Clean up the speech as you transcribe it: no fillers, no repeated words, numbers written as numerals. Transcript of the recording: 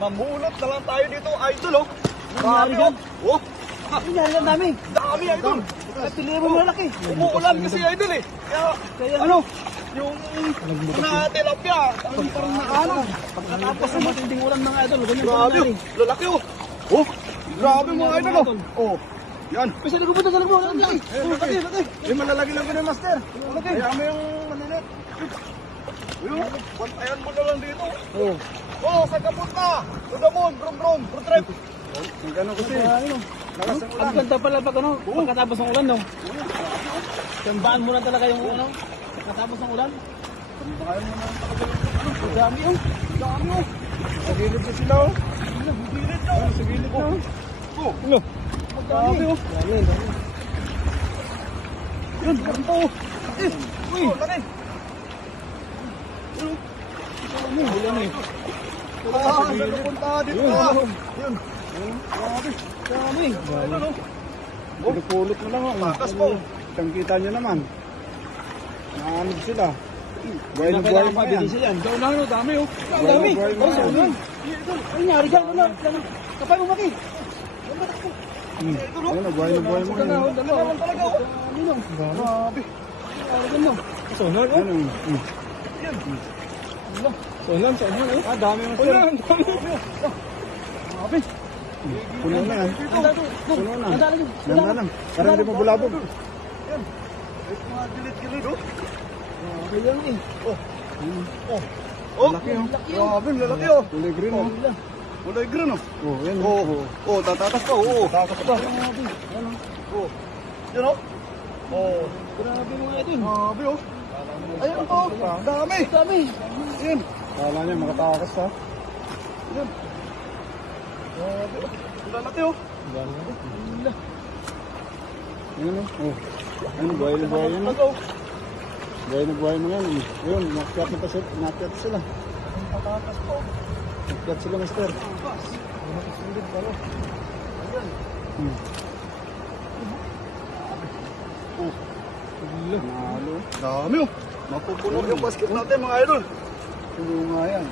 Mamulot na lang tayo dito, idol, oh. Nangyari Dami, dyan? oh. Nangyari ang dami. Dami, idol. At tilibo mo malaki. Umuulan kasi, idol, eh. Kaya, ano, yung tilapia, parang nakaano. Pagkatapos ng matinding ulan mga idol, ganyan pa Grabe, nangyari. oh. Lalaki, oh. Oh, grabe mga idol, oh. Oh, yan. Kasi nagpupunta sa lagbo. Laki. Laki. Yung malalaki lang ko na, master. Laki. Kaya mo yung manilit. Yung, bantayan mo na lang dito. Oo. Oh, sa kapunta. To the moon, brum, road trip. Ang gano'n kasi. Lakas ng ulan. Ang ganda pala pag ano, pagkatapos ng ulan, no? Sambaan mo na talaga yung ano, pagkatapos ng ulan. Bantayan mo na talaga yung Ang dami yung. dami, oh. Sa gilid na sila, oh. Sa gilid na, oh. Sa gilid na, oh. Oh, ano? Dami, oh. Yun, ganito, oh. Uy, laki. Ulan eh. Saan pupunta dito, ah. Yun. Grabe. Dami. Ano, no? Pinupulot mo lang ako. Takas po. Kitang-kita nyo naman. Naanog sila. Buhay na buhay Kailangan mo yan. mabilis yan. Daw lang, no? Dami, oh. Ang dami. Buhay mo Oh, yan. ulan. Ay, nangyari dyan. Ano? Kapay mo maki. Ayun na, buhay mo yan. Dalawa talaga, oh. Dami no. Grabe. Ano no? Sonar, oh. Ayun, Sonar, eh. Ah, dami mo Sonar, sila. dami. Grabe. Puno na yan. Puno na. Nadala nyo. Yan na lang. Para hindi mo bulabog. Yan. Ito mga gilid-gilid, oh. Grabe yan eh. Oh, Laki, oh. grabe, lalaki, oh. Kulay green, oh. Kulay green, oh. Oh, yan. Oh, tatatas pa, oo. Tatatas pa. Grabe. Ano? Oh. Yan, oh. Oh. Grabe mga idol. Grabe, oh. Ayan, oh. Dami. Dami. Yan. Kala niya makatakas ha. Yan. Grabe, oh. Lalaki, oh. Ayun, oh. Ayun, buhay na buhay yan. Ito. Buhay na buhay mo yan. Ayun, nakyat na pa sila. Nakyat sila. Tatatas pa, oh. Nakyat sila, master. Nalo. Dami, oh. Mapupuno yung basket natin, mga idol. Puno nga yan.